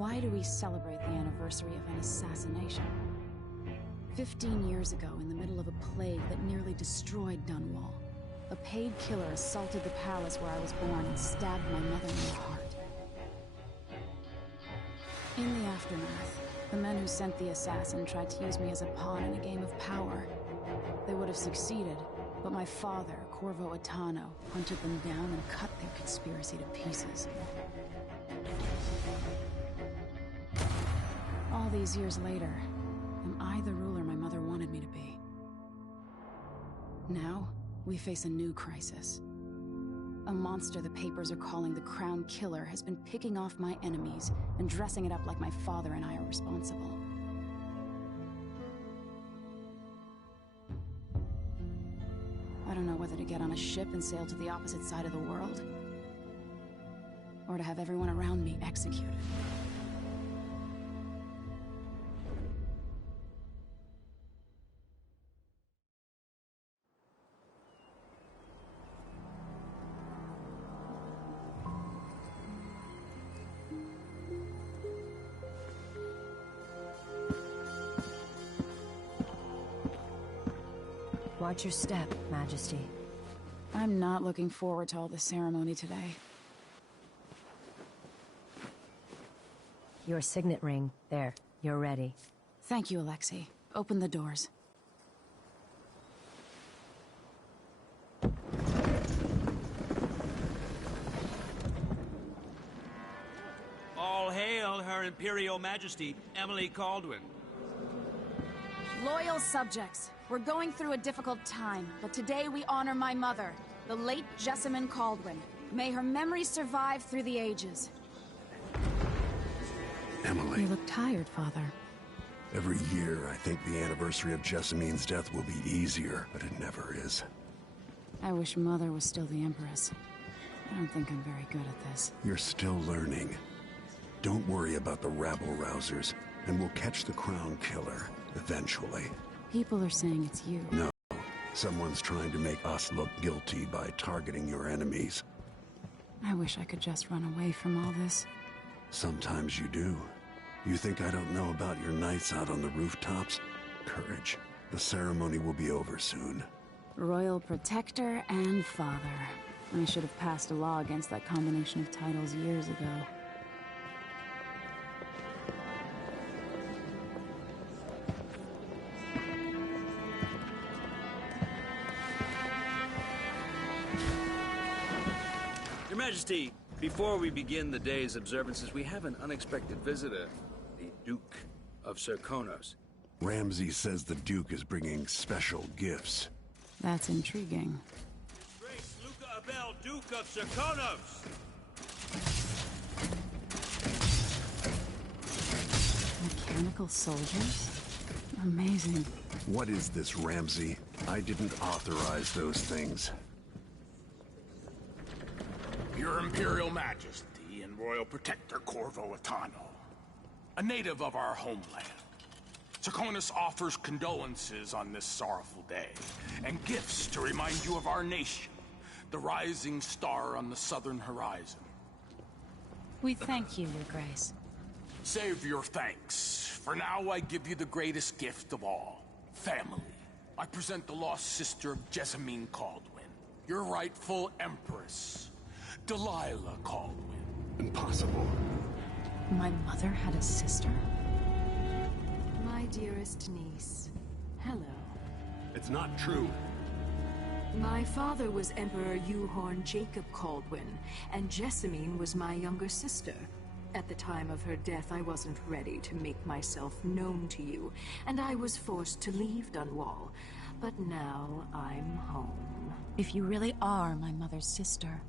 Why do we celebrate the anniversary of an assassination? 15 years ago, in the middle of a plague that nearly destroyed Dunwall, a paid killer assaulted the palace where I was born and stabbed my mother in the heart. In the aftermath, the men who sent the assassin tried to use me as a pawn in a game of power. They would have succeeded, but my father, Corvo Attano, hunted them down and cut their conspiracy to pieces. All these years later, am I the ruler my mother wanted me to be? Now, we face a new crisis. A monster the papers are calling the Crown Killer has been picking off my enemies and dressing it up like my father and I are responsible. I don't know whether to get on a ship and sail to the opposite side of the world, or to have everyone around me executed. Watch your step, Majesty. I'm not looking forward to all the ceremony today. Your signet ring. There, you're ready. Thank you, Alexei. Open the doors. All hail Her Imperial Majesty, Emily Caldwin. Loyal subjects, we're going through a difficult time, but today we honor my mother, the late Jessamine Caldwin. May her memory survive through the ages. Emily. You look tired, Father. Every year, I think the anniversary of Jessamine's death will be easier, but it never is. I wish Mother was still the Empress. I don't think I'm very good at this. You're still learning. Don't worry about the rabble-rousers, and we'll catch the Crown Killer, eventually. People are saying it's you. No. Someone's trying to make us look guilty by targeting your enemies. I wish I could just run away from all this. Sometimes you do. You think I don't know about your nights out on the rooftops? Courage. The ceremony will be over soon. Royal Protector and Father. I should have passed a law against that combination of titles years ago. Your Majesty, before we begin the day's observances, we have an unexpected visitor, the Duke of Serkonos. Ramsay says the Duke is bringing special gifts. That's intriguing. Grace Luca Abel, Duke of Serkonos! Mechanical soldiers? Amazing. What is this, Ramsay? I didn't authorize those things. Your Imperial Majesty and Royal Protector Corvo Attano, a native of our homeland. Serkonos offers condolences on this sorrowful day, and gifts to remind you of our nation, the rising star on the southern horizon. We thank you, Your Grace. Save your thanks. For now, I give you the greatest gift of all, family. I present the lost sister of Jessamine Caldwin, your rightful Empress, Delilah Caldwin. Impossible. My mother had a sister? My dearest niece, hello. It's not true. My father was Emperor Euhorn Jacob Caldwin, and Jessamine was my younger sister. At the time of her death, I wasn't ready to make myself known to you, and I was forced to leave Dunwall. But now I'm home. If you really are my mother's sister,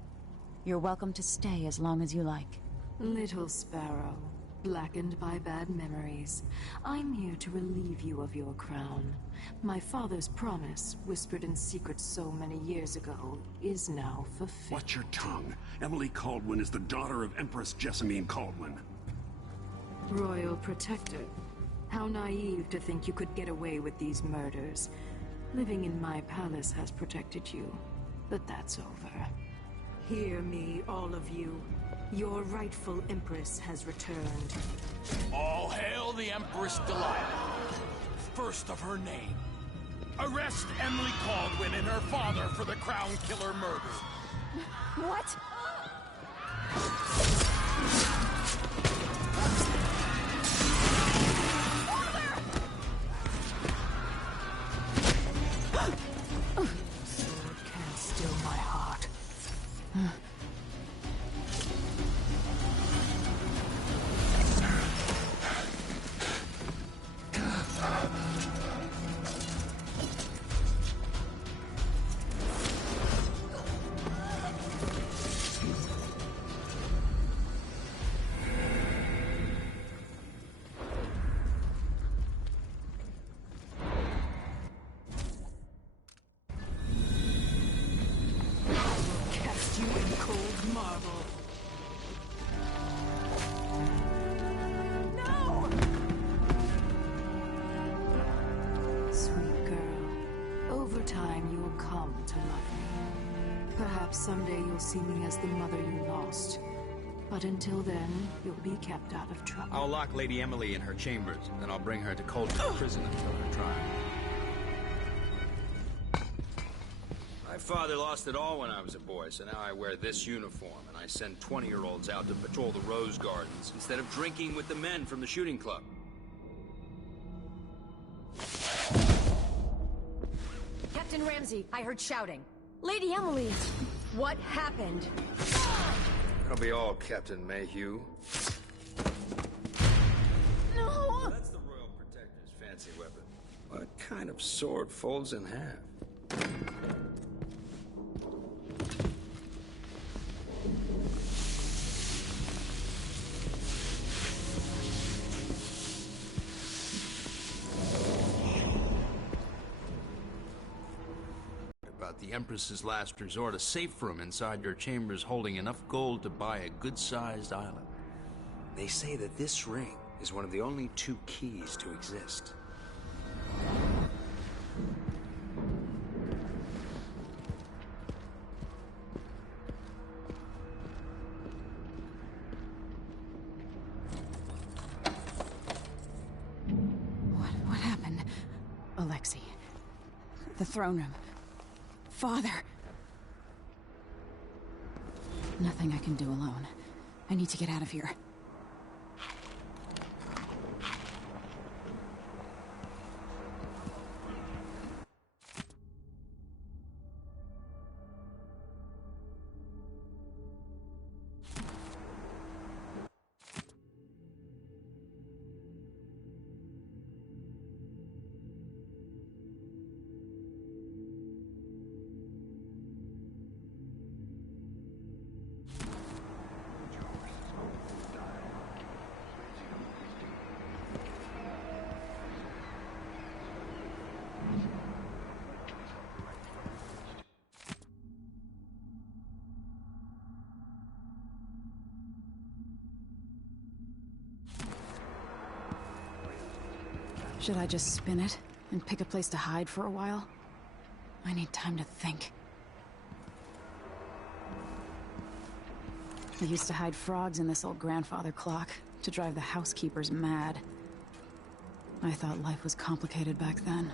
you're welcome to stay as long as you like. Little sparrow, blackened by bad memories, I'm here to relieve you of your crown. My father's promise, whispered in secret so many years ago, is now fulfilled. Watch your tongue. Emily Caldwin is the daughter of Empress Jessamine Caldwin. Royal Protector, how naive to think you could get away with these murders. Living in my palace has protected you, but that's over. Hear me, all of you. Your rightful Empress has returned. All hail the Empress Delilah, first of her name. Arrest Emily Caldwin and her father for the Crown Killer murder. What? Sword can't still my heart. Cast you in cold marble. No! Sweet girl, over time you'll come to love me. Perhaps someday you'll see me as the mother you lost. But until then, you'll be kept out of trouble. I'll lock Lady Emily in her chambers, then I'll bring her to Coldwood Prison until her trial. My father lost it all when I was a boy, so now I wear this uniform, and I send 20-year-olds out to patrol the Rose Gardens instead of drinking with the men from the shooting club. Captain Ramsey, I heard shouting. Lady Emily, what happened? That'll be all, Captain Mayhew. No! That's the Royal Protector's fancy weapon. What kind of sword folds in half? About the Empress's last resort, a safe room inside your chambers holding enough gold to buy a good-sized island. They say that this ring is one of the only 2 keys to exist. What happened? Alexei. The throne room. Father. Nothing I can do alone. I need to get out of here. Should I just spin it and pick a place to hide for a while? I need time to think. I used to hide frogs in this old grandfather clock to drive the housekeepers mad. I thought life was complicated back then.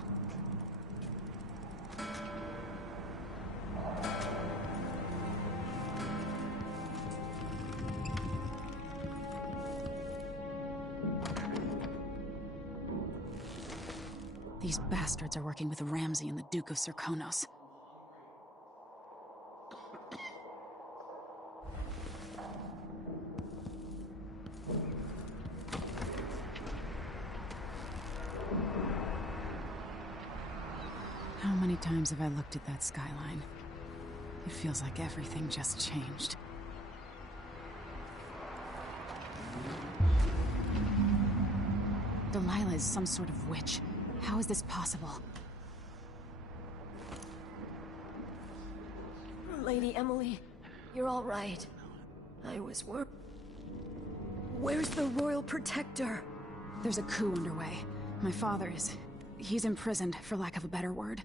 These bastards are working with Ramsey and the Duke of Serkonos. How many times have I looked at that skyline? It feels like everything just changed. Delilah is some sort of witch. How is this possible? Lady Emily, you're all right. I was Where's the Royal Protector? There's a coup underway. My father is... he's imprisoned, for lack of a better word.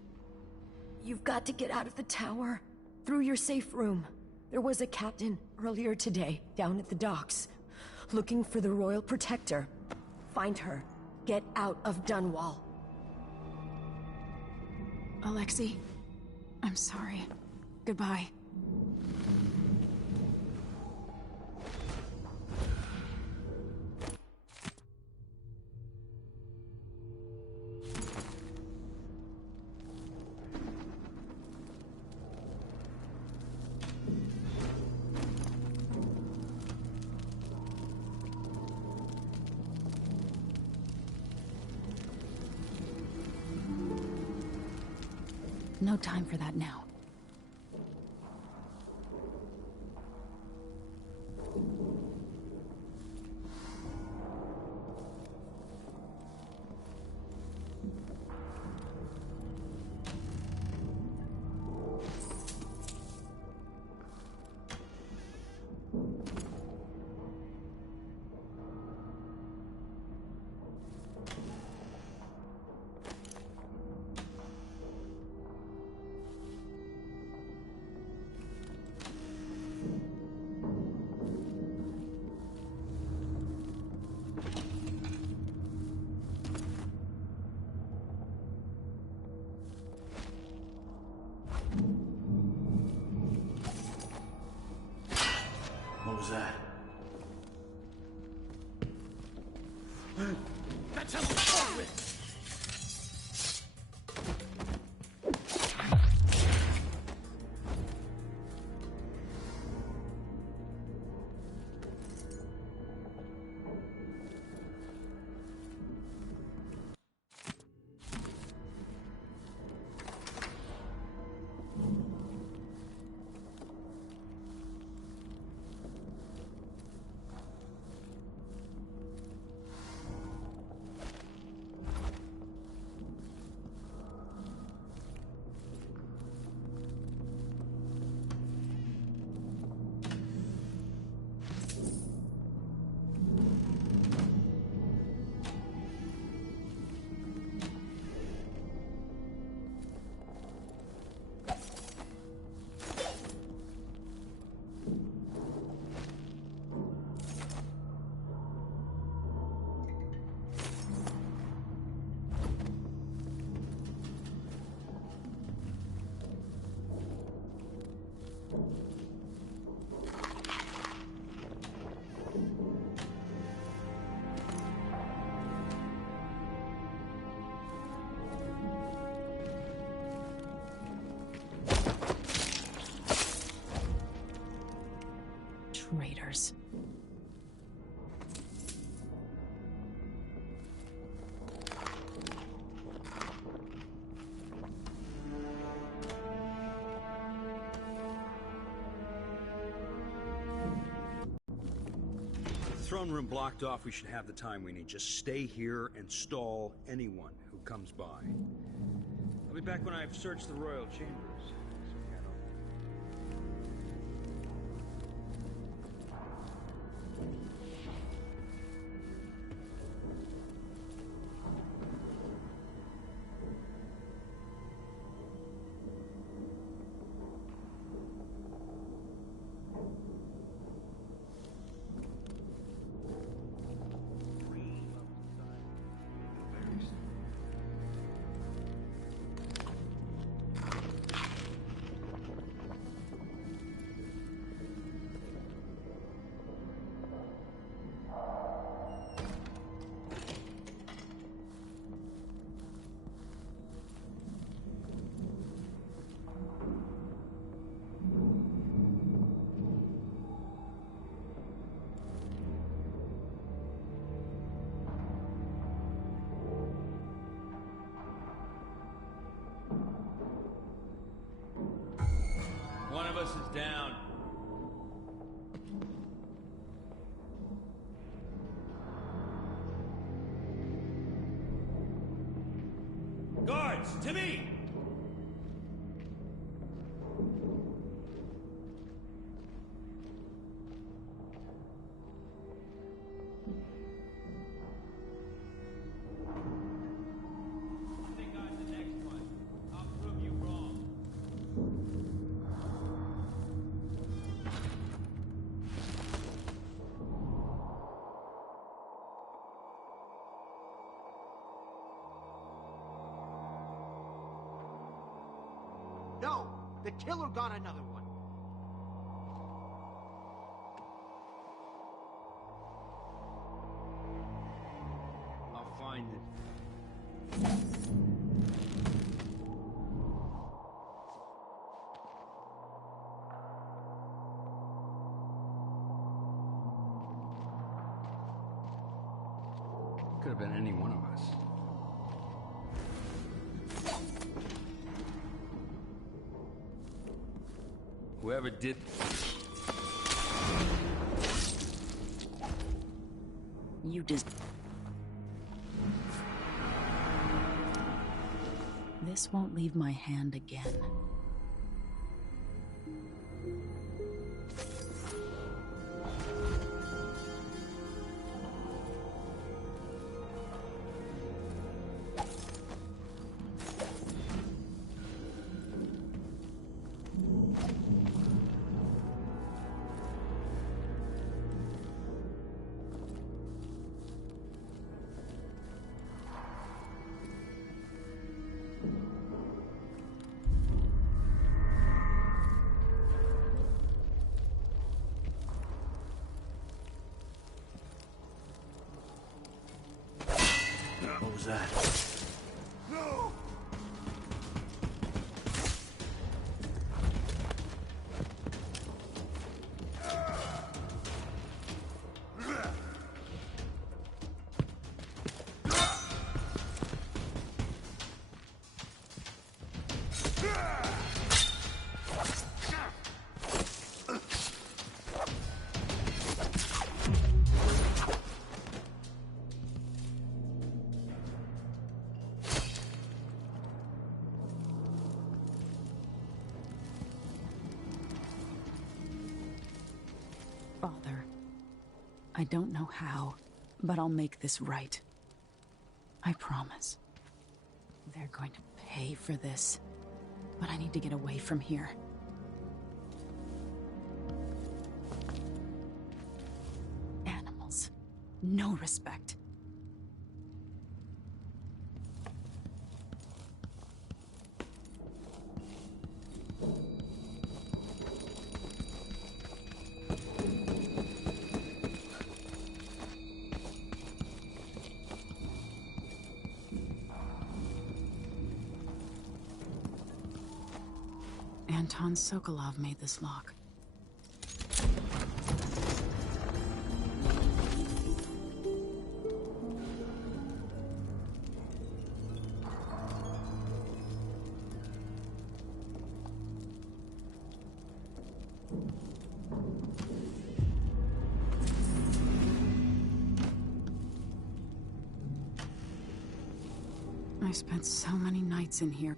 You've got to get out of the tower. Through your safe room. There was a captain earlier today down at the docks, looking for the Royal Protector. Find her. Get out of Dunwall. Alexei, I'm sorry. Goodbye. No time for that now. What was that? That's how we start with! Traitors. Throne room blocked off, we should have the time we need. Just stay here and stall anyone who comes by. I'll be back when I've searched the royal chambers. One of us is down. Guards, to me! I think I'm the next one. I'll prove you wrong. The killer got another one. I'll find it. Could have been any one of us. Whoever did... You just... This won't leave my hand again. What was that? No! Father, I don't know how, but I'll make this right. I promise. They're going to pay for this, but I need to get away from here. Animals. No respect. Anton Sokolov made this lock. I spent so many nights in here.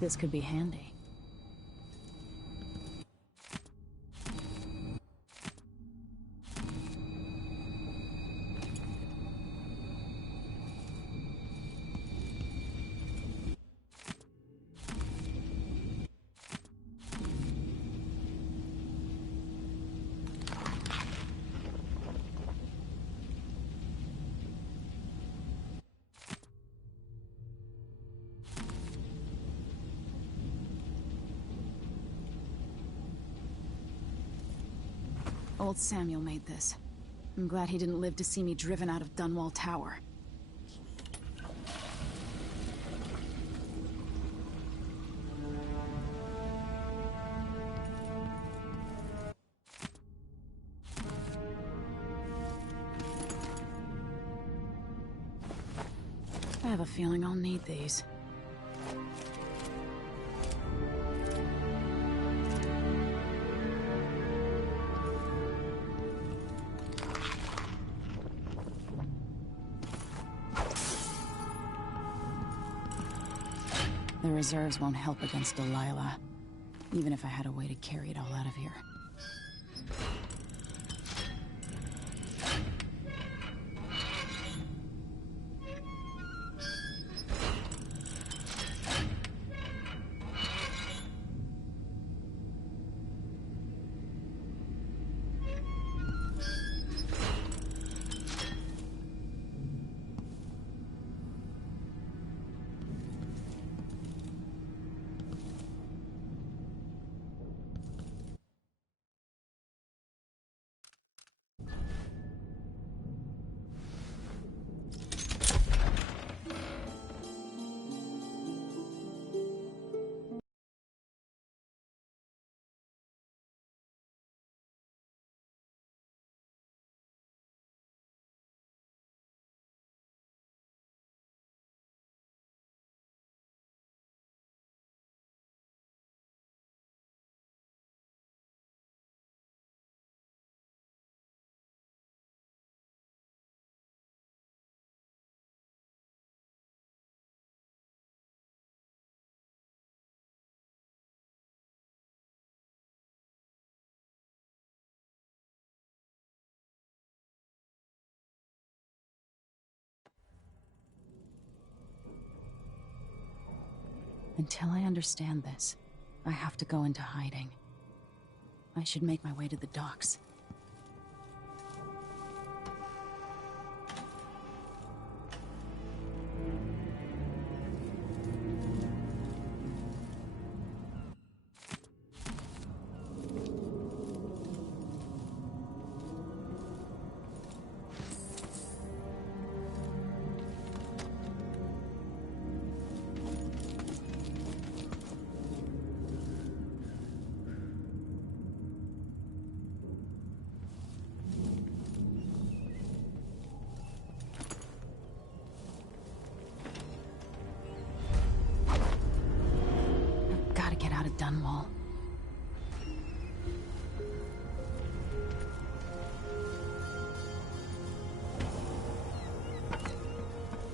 This could be handy. Old Samuel made this. I'm glad he didn't live to see me driven out of Dunwall Tower. I have a feeling I'll need these. The reserves won't help against Delilah, even if I had a way to carry it all out of here. Until I understand this, I have to go into hiding. I should make my way to the docks. Dunwall.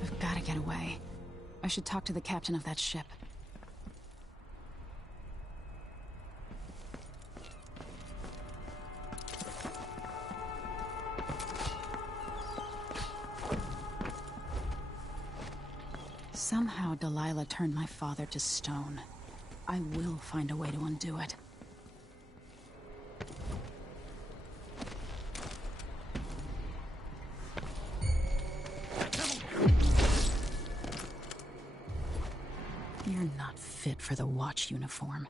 I've got to get away. I should talk to the captain of that ship. Somehow Delilah turned my father to stone. I will find a way to undo it. You're not fit for the Watch uniform.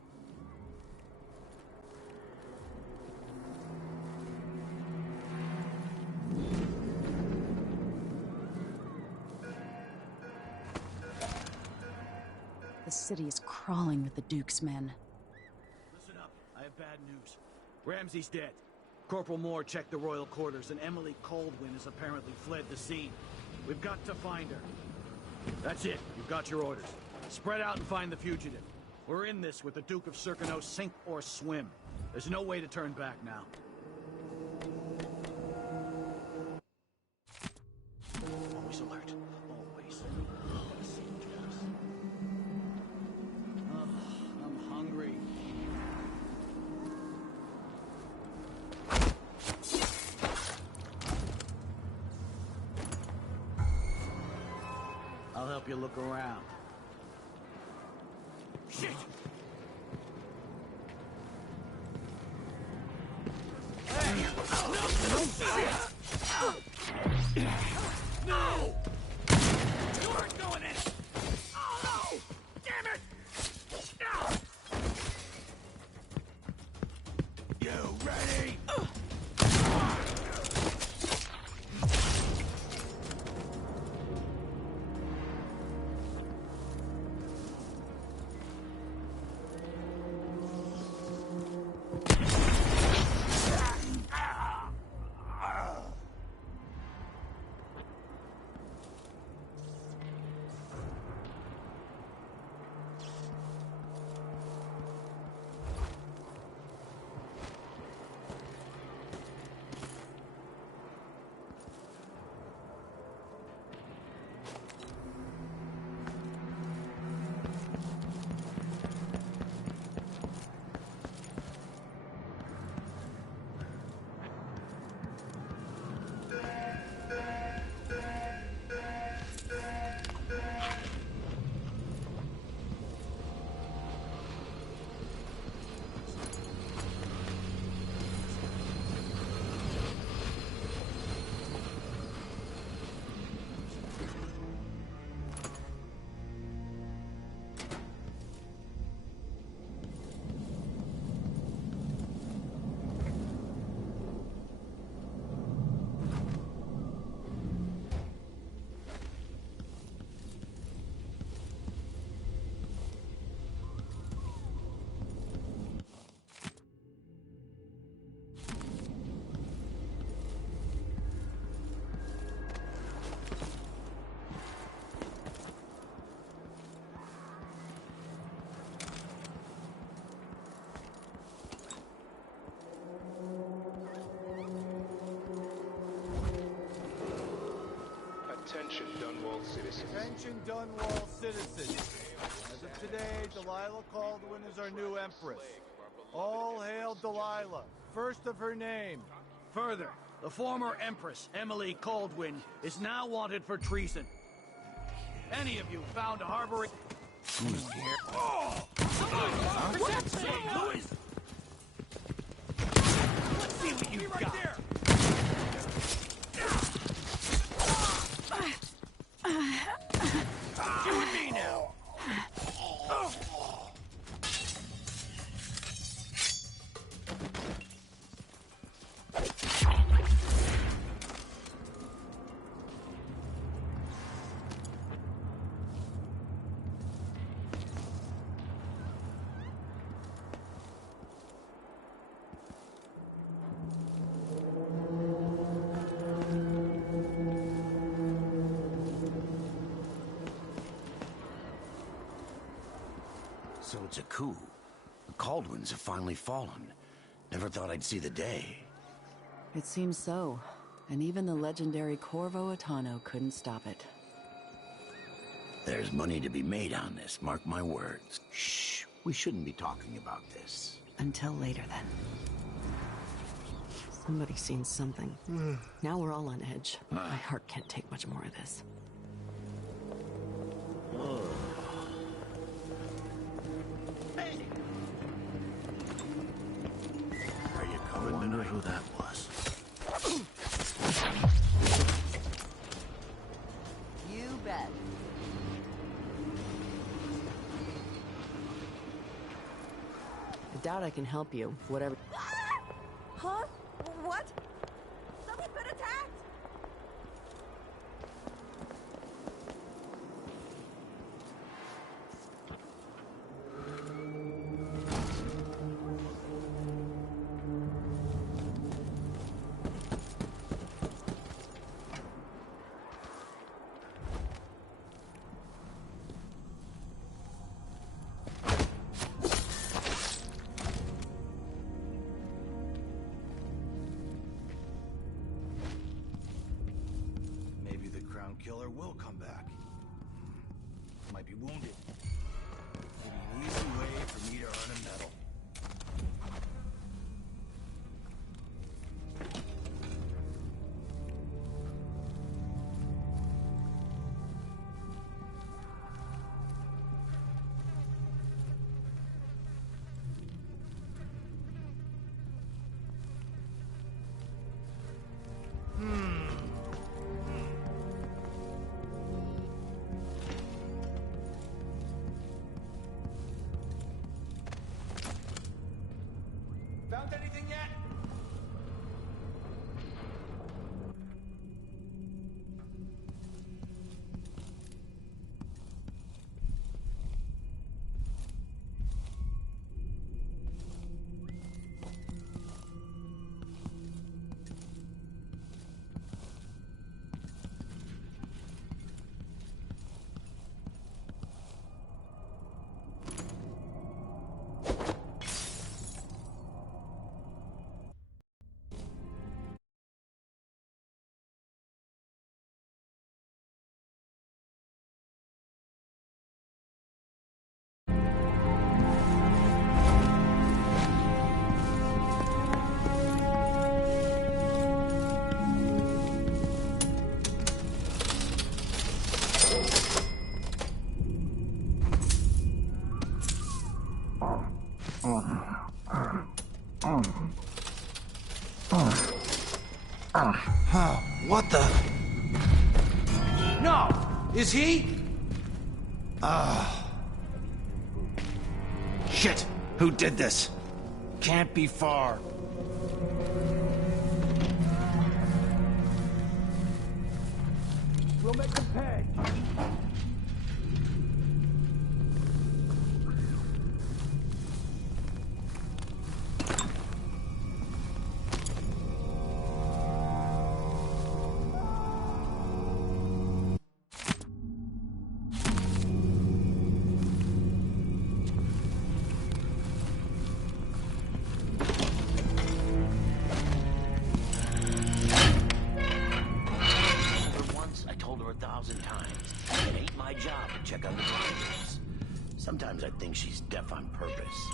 The city is crawling with the Duke's men. Listen up, I have bad news. Ramsey's dead. Corporal Moore checked the royal quarters, and Emily Caldwin has apparently fled the scene. We've got to find her. That's it, you've got your orders. Spread out and find the fugitive. We're in this with the Duke of Circano, sink or swim. There's no way to turn back now. Always alert, always. I'm hungry. I'll help you look around. Shit! Hey! No! You weren't going in! Oh no! Damn it! You ready? Attention, Dunwall citizens. Attention, Dunwall citizens. As of today, Delilah Caldwin is our new Empress. All hail Delilah, first of her name. Further, the former Empress, Emily Caldwin, is now wanted for treason. Any of you found harboring... Who's here? Oh! Protect me! Who is... Let's see what you got. There. You and me now. So it's a coup. The Caldwins have finally fallen. Never thought I'd see the day. It seems so. And even the legendary Corvo Attano couldn't stop it. There's money to be made on this, mark my words. Shh, we shouldn't be talking about this. Until later, then. Somebody's seen something. Now we're all on edge. My heart can't take much more of this. Are you coming? I wonder who that was. You bet. I doubt I can help you, whatever. Huh? What? Someone's been attacked! Maybe the Crown Killer will come back. Might be wounded. Maybe an easy way for me to earn a medal. Found anything yet? What the? No! Is he? Shit! Who did this? Can't be far. We'll make them pay. Sometimes I think she's deaf on purpose.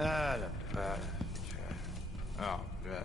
Oh, good.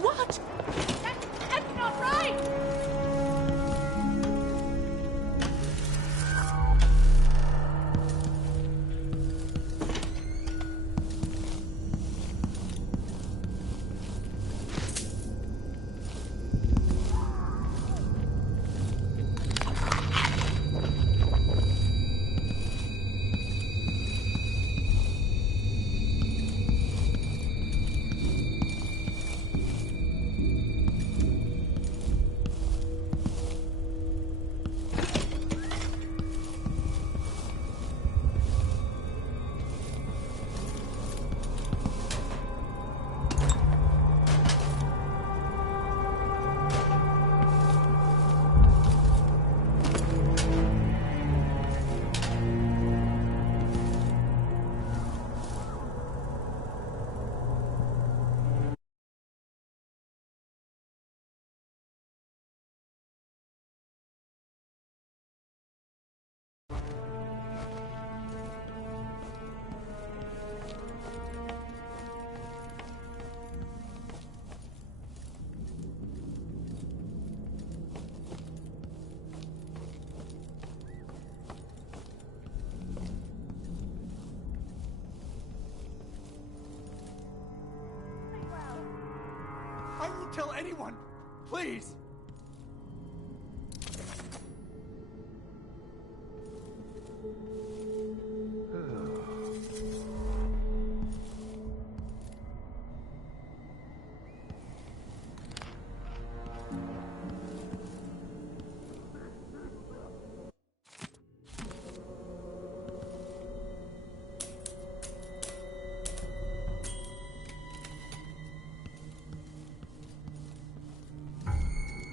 What? That's not right! I won't tell anyone! Please!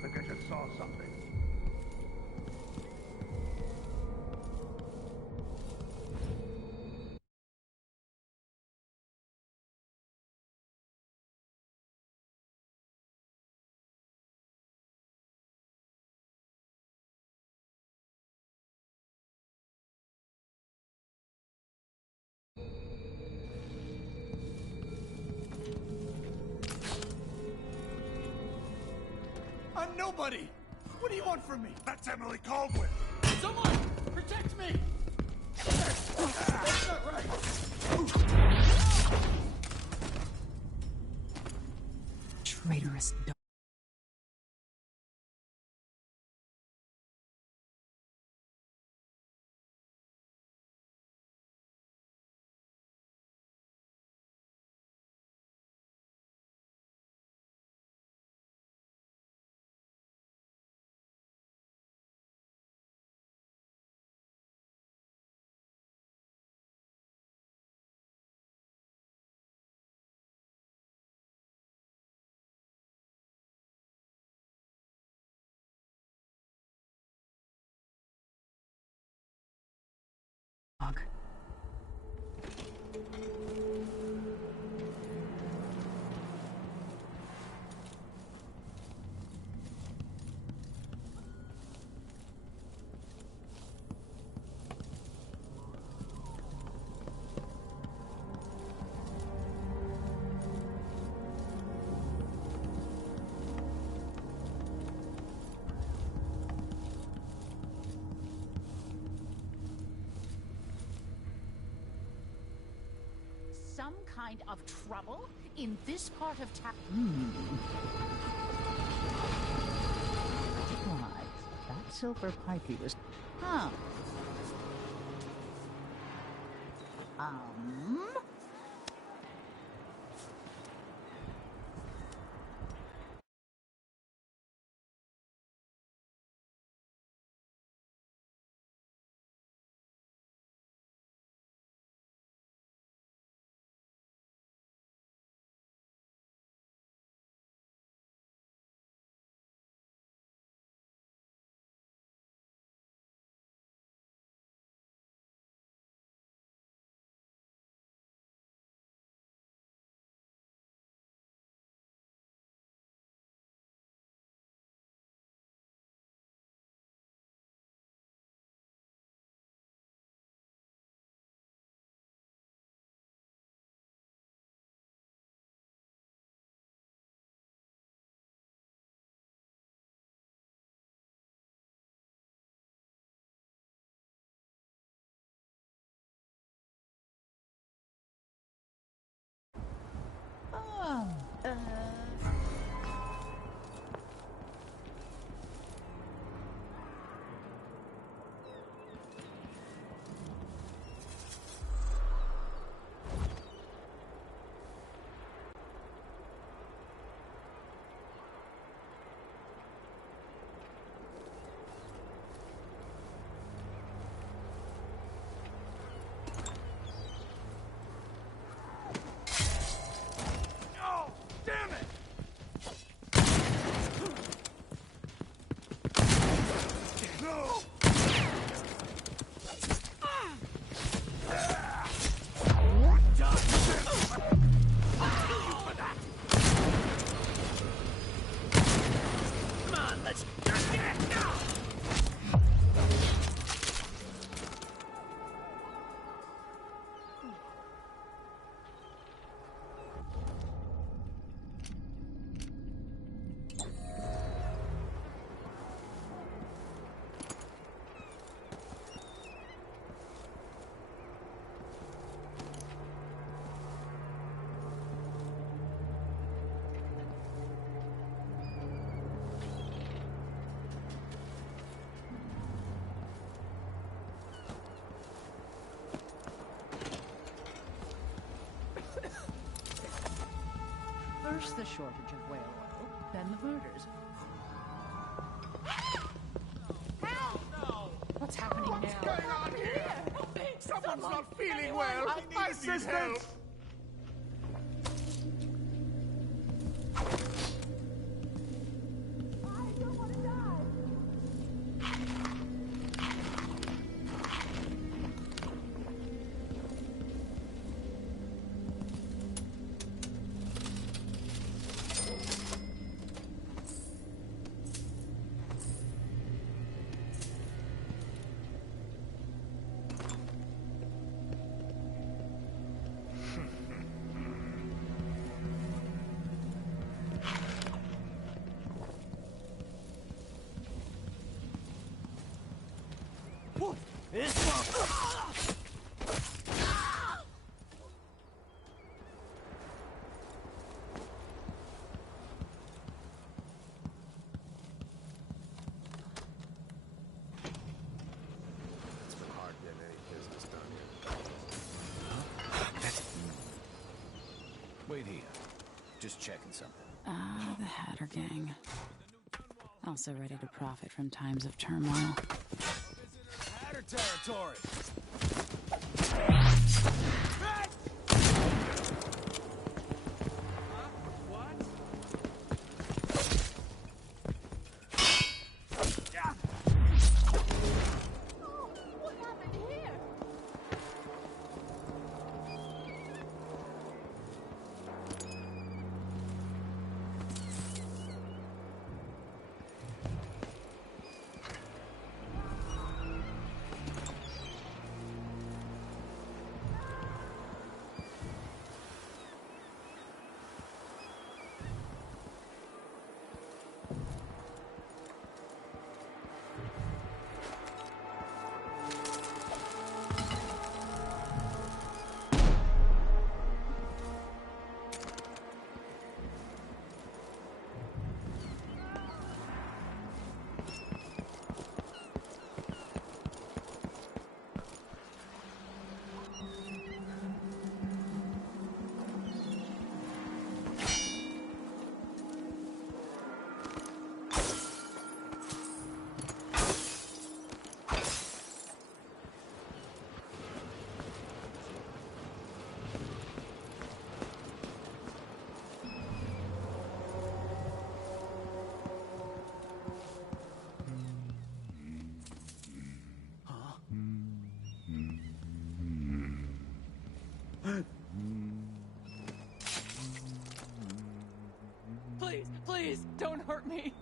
I think I just saw something. I'm nobody! What do you want from me? That's Emily Caldwin! Someone! Protect me! That's not right! Traitorous dog. some kind of trouble in this part of town? Right. That silver pipe he was... Huh. First the shortage of whale oil, then the murders. Help! No! What's happening now? What's going on here? Someone's not feeling well. I need help. Wait here. Just checking something. Ah, the Hatter Gang. Also ready to profit from times of turmoil. Hatter territory! me.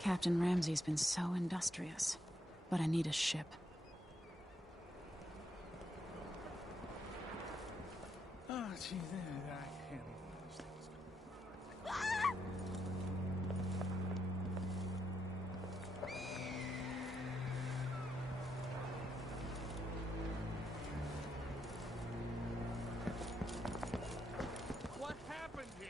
Captain Ramsey's been so industrious, but I need a ship. Oh, gee, I can't even What happened here?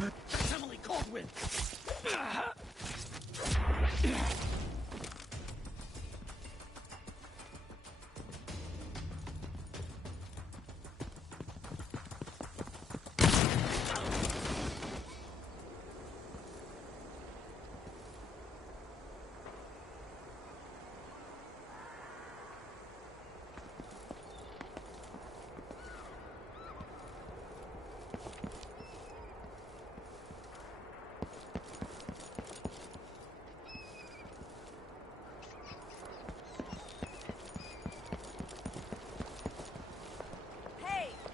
That's Emily Caldwin!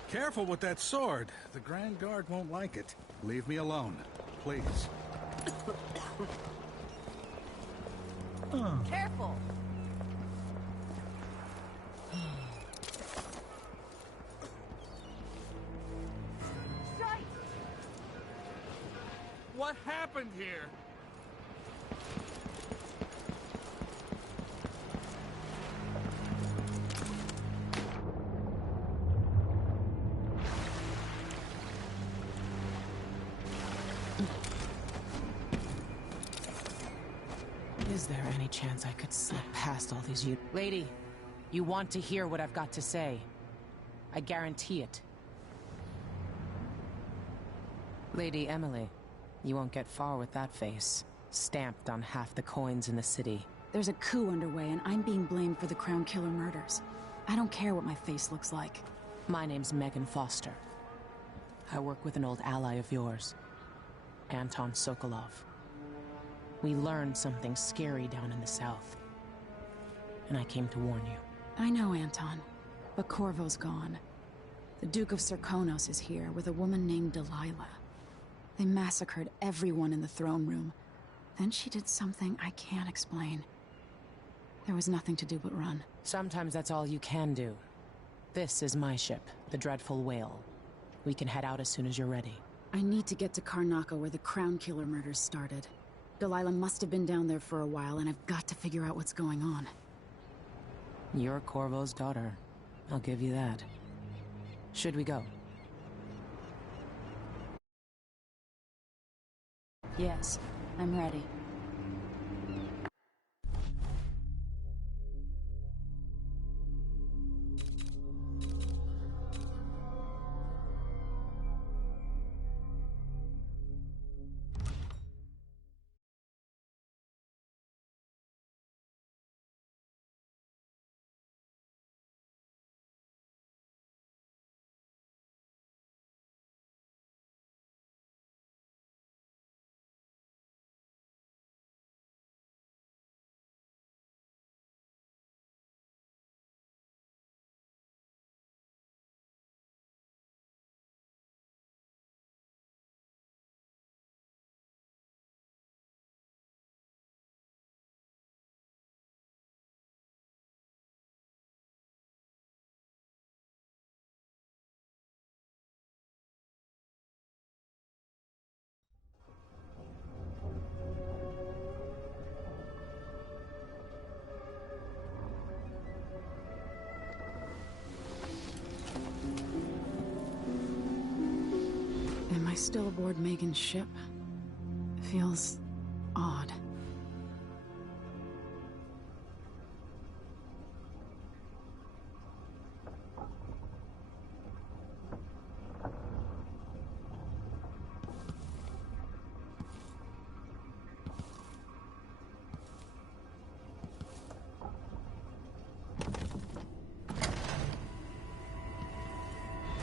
Careful with that sword. The Grand Guard won't like it. Leave me alone, please. Careful! What happened here? Is there any chance I could slip past all these Lady, you want to hear what I've got to say. I guarantee it. Lady Emily, you won't get far with that face. Stamped on half the coins in the city. There's a coup underway, and I'm being blamed for the Crown Killer murders. I don't care what my face looks like. My name's Megan Foster. I work with an old ally of yours, Anton Sokolov. We learned something scary down in the south, and I came to warn you. I know, Anton, but Corvo's gone. The Duke of Serkonos is here with a woman named Delilah. They massacred everyone in the throne room. Then she did something I can't explain. There was nothing to do but run. Sometimes that's all you can do. This is my ship, the Dreadful Whale. We can head out as soon as you're ready. I need to get to Karnaca where the Crown Killer murders started. Delilah must have been down there for a while, and I've got to figure out what's going on. You're Corvo's daughter. I'll give you that. Should we go? Yes, I'm ready. still aboard Megan's ship? Feels odd.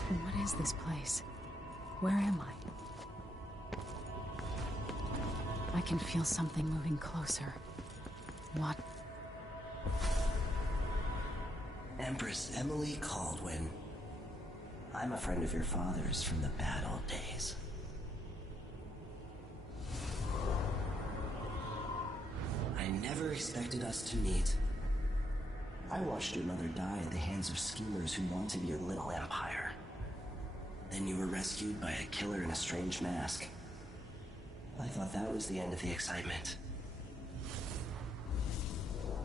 What is this place? Where am I? I can feel something moving closer. What? Empress Emily Caldwin. I'm a friend of your father's from the bad old days. I never expected us to meet. I watched your mother die at the hands of schemers who wanted your little empire. Then you were rescued by a killer in a strange mask. I thought that was the end of the excitement.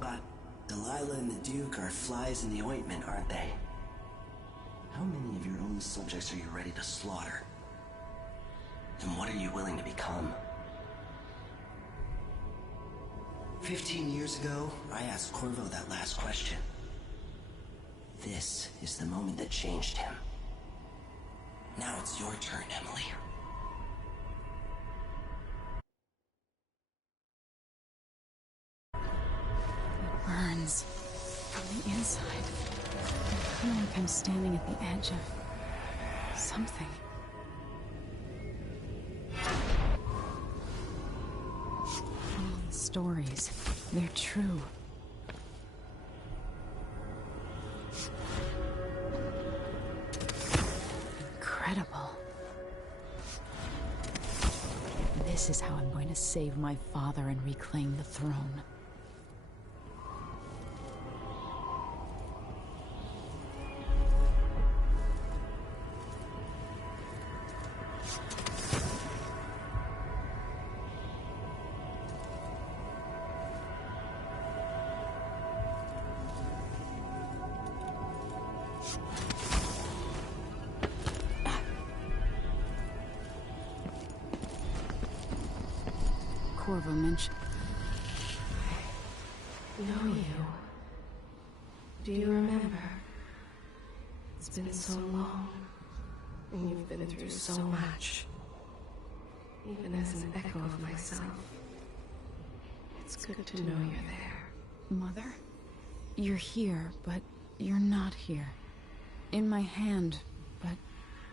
But Delilah and the Duke are flies in the ointment, aren't they? How many of your own subjects are you ready to slaughter? And what are you willing to become? 15 years ago, I asked Corvo that last question. This is the moment that changed him. Now it's your turn, Emily. It burns from the inside. I feel like I'm standing at the edge of something. All the stories, they're true. Incredible. This is how I'm going to save my father and reclaim the throne. Corvo mentioned. Know you. Do you remember? It's been so long, and you've been through so much. Even as an echo of myself, it's good to know you're there. Mother? You're here, but you're not here. In my hand, but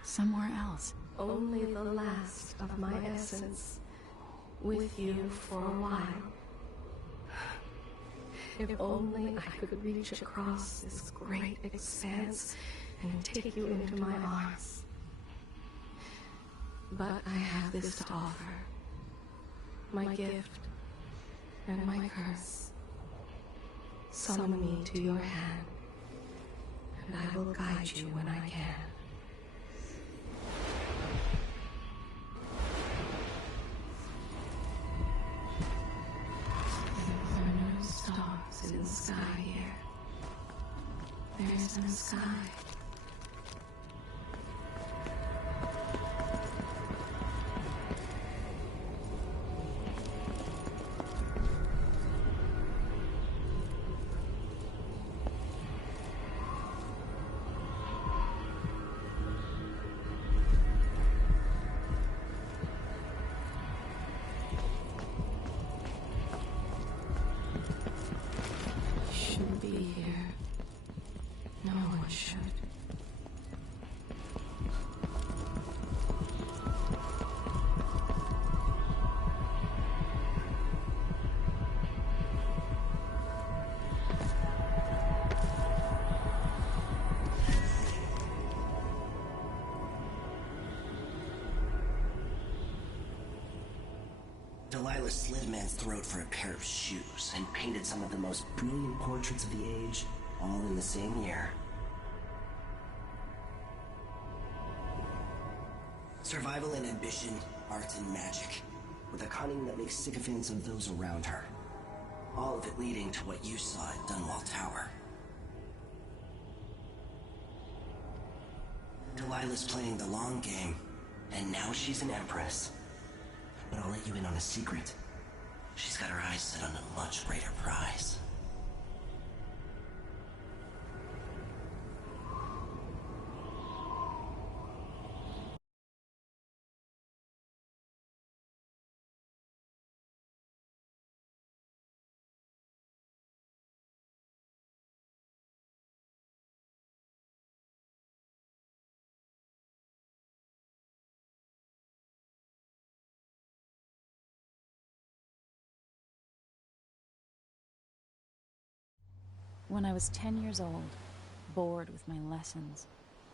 somewhere else. Only the last of my essence. With you for a while. If only I could reach across this great expanse and take you into my arms. But I have this to offer. My gift and my curse. Summon me to your hand, and I will guide you when I can. Stars in the sky here. There's no sky. Delilah slit a man's throat for a pair of shoes and painted some of the most brilliant portraits of the age, all in the same year. Survival and ambition, art and magic, with a cunning that makes sycophants of those around her. All of it leading to what you saw at Dunwall Tower. Delilah's playing the long game, And now she's an empress. But I'll let you in on a secret. She's got her eyes set on a much greater prize. When I was 10 years old, bored with my lessons,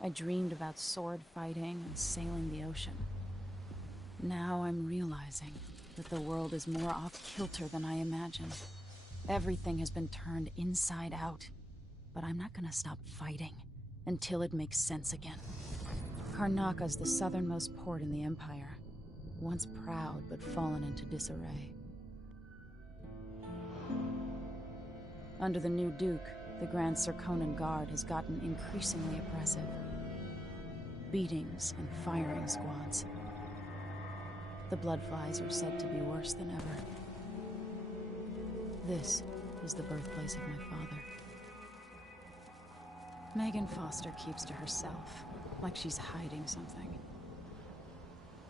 I dreamed about sword fighting and sailing the ocean. Now I'm realizing that the world is more off-kilter than I imagined. Everything has been turned inside out, but I'm not gonna stop fighting until it makes sense again. Karnaka's the southernmost port in the Empire, once proud but fallen into disarray. Under the new Duke, the Grand Serkonan Guard has gotten increasingly oppressive. Beatings and firing squads. The Bloodflies are said to be worse than ever. This is the birthplace of my father. Megan Foster keeps to herself, like she's hiding something.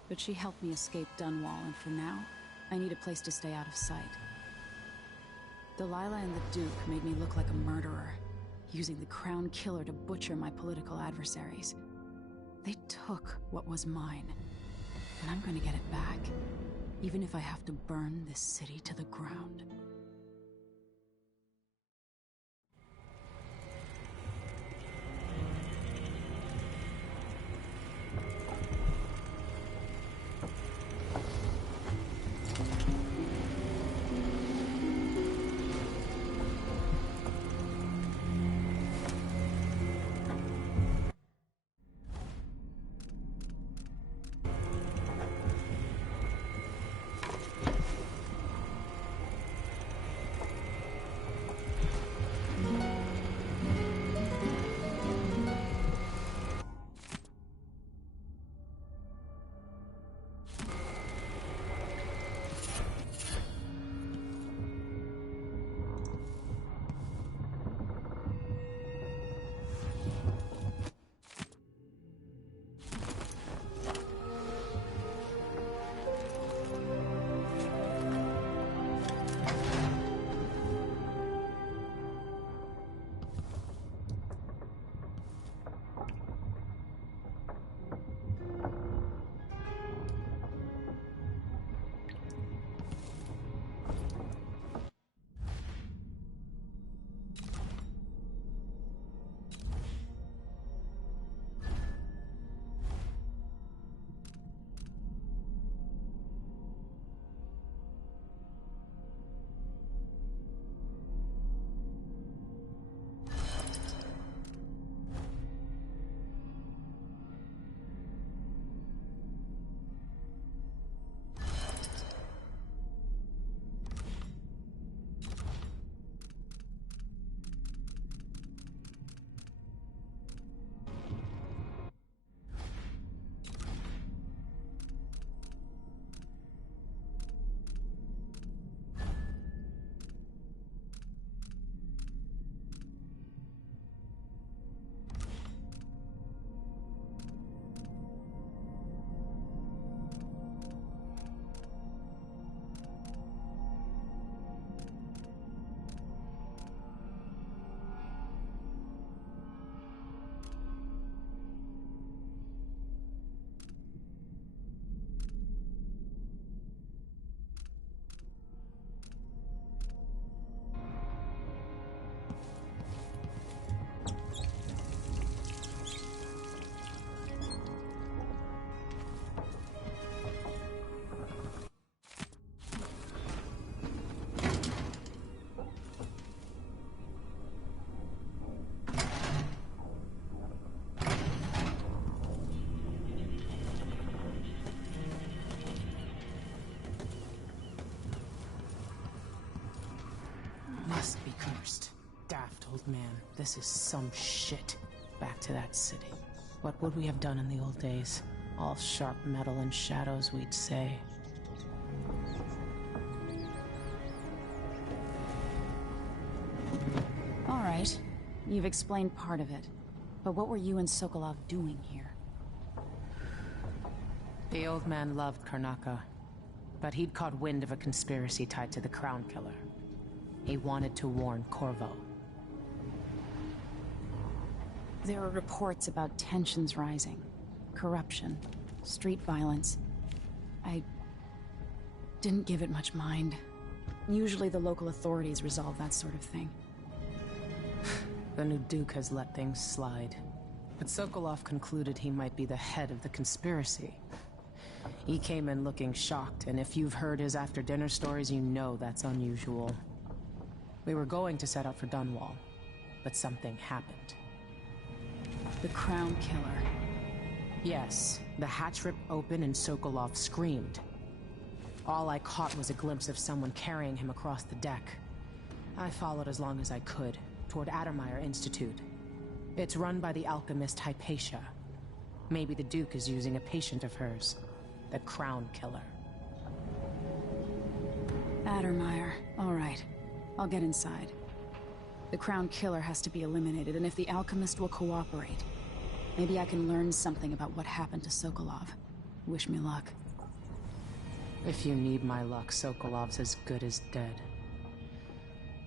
But she helped me escape Dunwall, and for now, I need a place to stay out of sight. Delilah and the Duke made me look like a murderer, using the Crown Killer to butcher my political adversaries. They took what was mine, and I'm gonna get it back, even if I have to burn this city to the ground. Must be cursed. Daft old man. This is some shit. Back to that city. What would we have done in the old days? All sharp metal and shadows, we'd say. All right. You've explained part of it. But what were you and Sokolov doing here? The old man loved Karnaca, but he'd caught wind of a conspiracy tied to the Crown Killer. He wanted to warn Corvo. There are reports about tensions rising, corruption, street violence. I didn't give it much mind. Usually the local authorities resolve that sort of thing. The new Duke has let things slide. But Sokolov concluded he might be the head of the conspiracy. He came in looking shocked, and if you've heard his after-dinner stories, you know that's unusual. We were going to set out for Dunwall, but something happened. The Crown Killer. Yes, the hatch ripped open and Sokolov screamed. All I caught was a glimpse of someone carrying him across the deck. I followed as long as I could, toward Addermeyer Institute. It's run by the alchemist Hypatia. Maybe the Duke is using a patient of hers, the Crown Killer. Addermeyer. All right. I'll get inside. The Crown Killer has to be eliminated, and if the alchemist will cooperate, maybe I can learn something about what happened to Sokolov. Wish me luck. If you need my luck, Sokolov's as good as dead.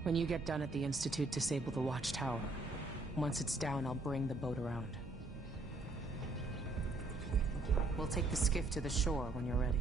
When you get done at the Institute, disable the watchtower. Once it's down, I'll bring the boat around. We'll take the skiff to the shore when you're ready.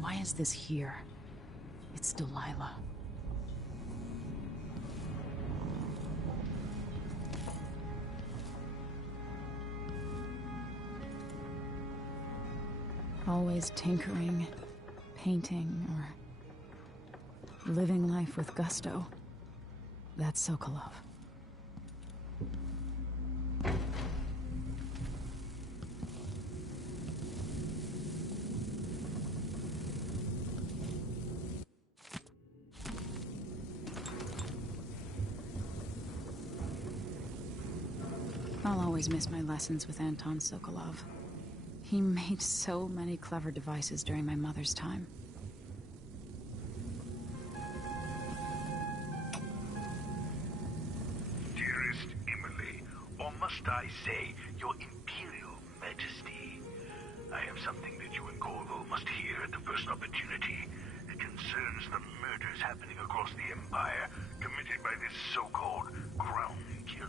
Why is this here? It's Delilah. Always tinkering, painting, or living life with gusto. That's Sokolov. I'll always miss my lessons with Anton Sokolov. He made so many clever devices during my mother's time. Dearest Emily, or must I say, Your Imperial Majesty, I have something that you and Corvo must hear at the first opportunity. It concerns the murders happening across the Empire, committed by this so-called Crown Killer.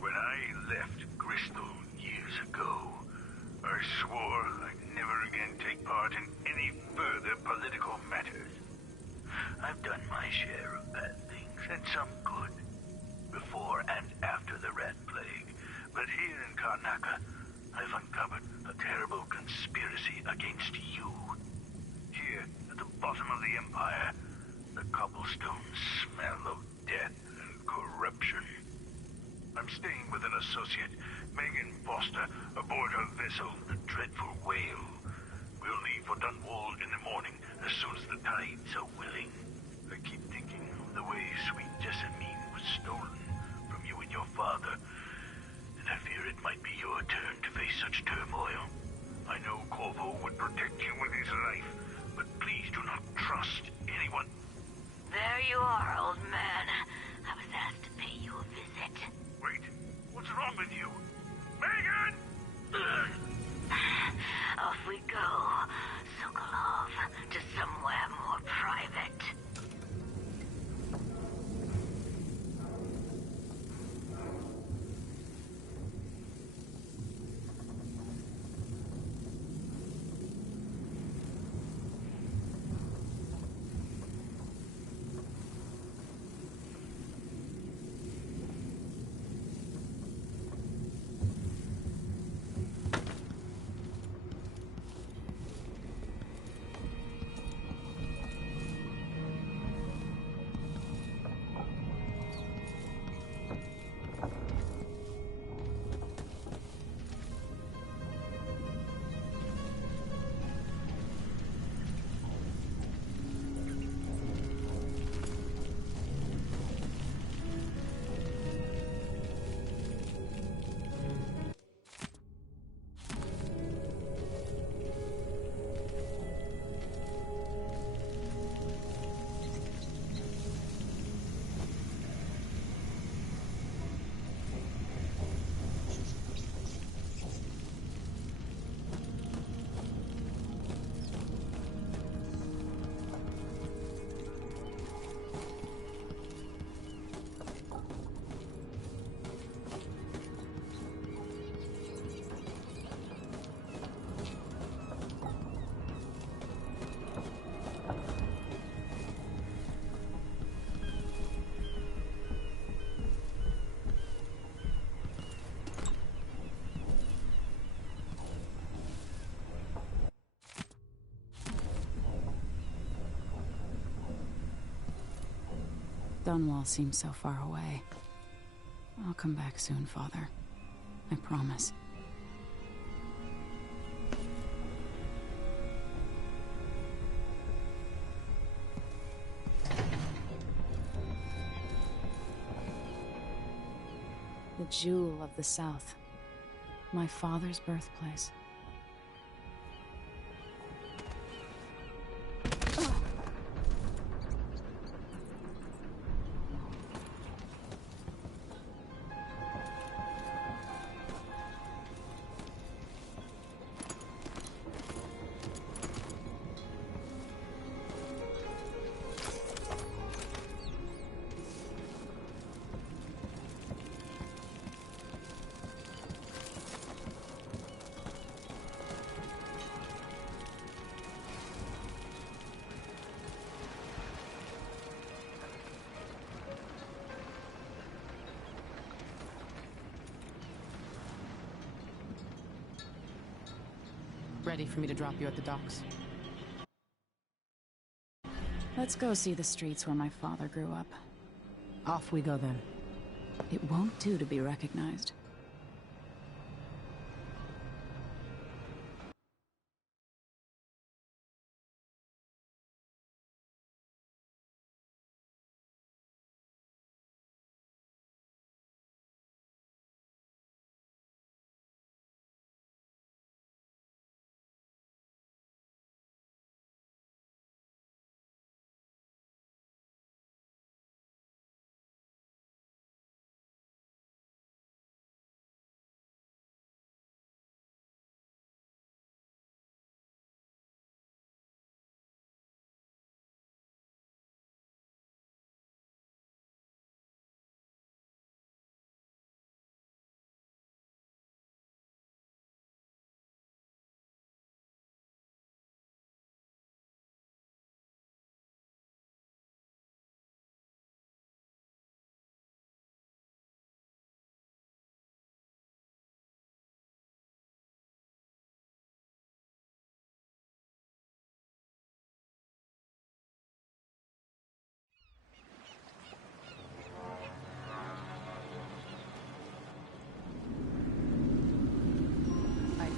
When I left Bristol years ago, I swore I'd never again take part in any further political matters. I've done my share of bad things, and some good, before and after the Rat Plague. But here in Karnaca, I've uncovered a terrible conspiracy against you. Here, at the bottom of the Empire, the cobblestones smell of death and corruption. I'm staying with an associate, Megan Foster, aboard her vessel, the Dreadful Whale. We'll leave for Dunwall in the morning, as soon as the tides are willing. I keep thinking of the way sweet Jessamine was stolen from you and your father, and I fear it might be your turn to face such turmoil. I know Corvo would protect you with his life, but please do not trust anyone. There you are, old man. I was asked to pay you a visit. Wait, what's wrong with you? Megan! Off we go, Sokolov, to somewhere more private. Dunwall seems so far away. I'll come back soon, Father. I promise. The jewel of the South. My father's birthplace. Ready for me to drop you at the docks? Let's go see the streets where my father grew up. Off we go then. It won't do to be recognized.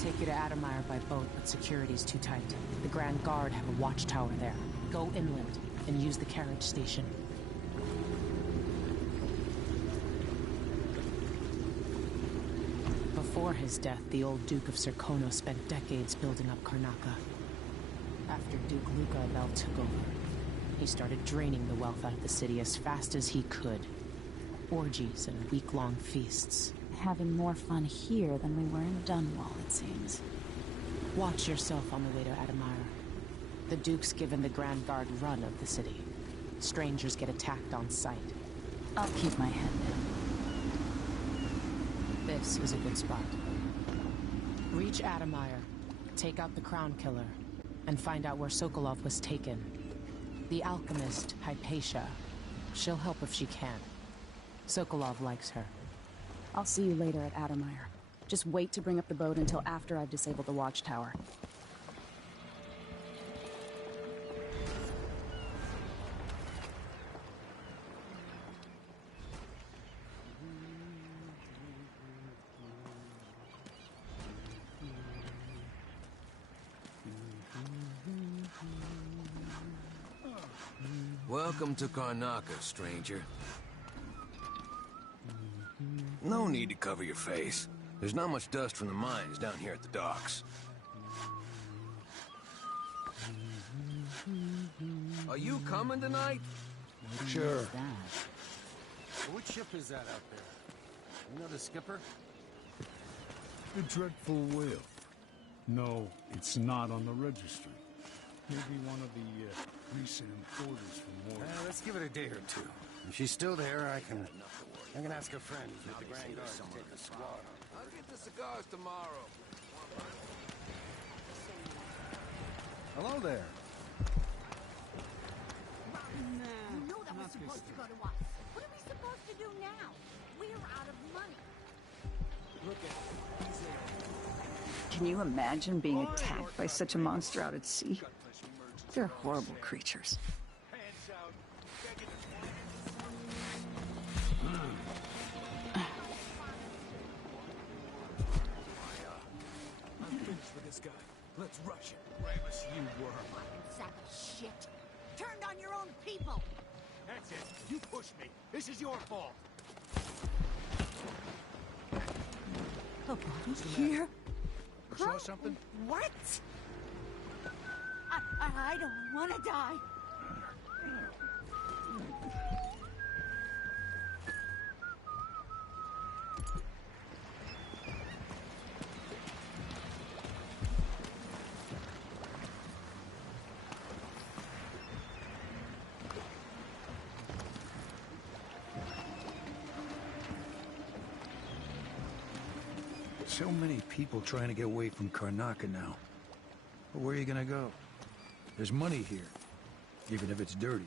Take you to Adamire by boat, but security's too tight. The Grand Guard have a watchtower there. Go inland and use the carriage station. Before his death, the old Duke of Serkonos spent decades building up Karnaca. After Duke Luca Bell took over, he started draining the wealth out of the city as fast as he could. Orgies and week-long feasts. Having more fun here than we were in Dunwall, it seems. Watch yourself on the way to Adamire. The Duke's given the Grand Guard run of the city. Strangers get attacked on sight. I'll keep my head down. This is a good spot. Reach Adamire, take out the Crown Killer, and find out where Sokolov was taken. The alchemist, Hypatia. She'll help if she can. Sokolov likes her. I'll see you later at Adamire. Just wait to bring up the boat until after I've disabled the watchtower. Welcome to Karnaca, stranger. No need to cover your face. There's not much dust from the mines down here at the docks. Are you coming tonight? Sure. Which ship is that out there? You know the skipper? The Dreadful Whiff. No, it's not on the registry. Maybe one of the recent importers from Mordor. Let's give it a day or two. If she's still there, I can ask a friend with the Grand Guard to take a squad. I'll get the cigars tomorrow. Hello there. You know that was supposed to go to us. What are we supposed to do now? We're out of money. Look at Can you imagine being attacked by such a monster out at sea? They're horrible creatures. A body here? You saw something? What? I don't want to die. So many people trying to get away from Karnaca now. But where are you gonna go? There's money here, even if it's dirty.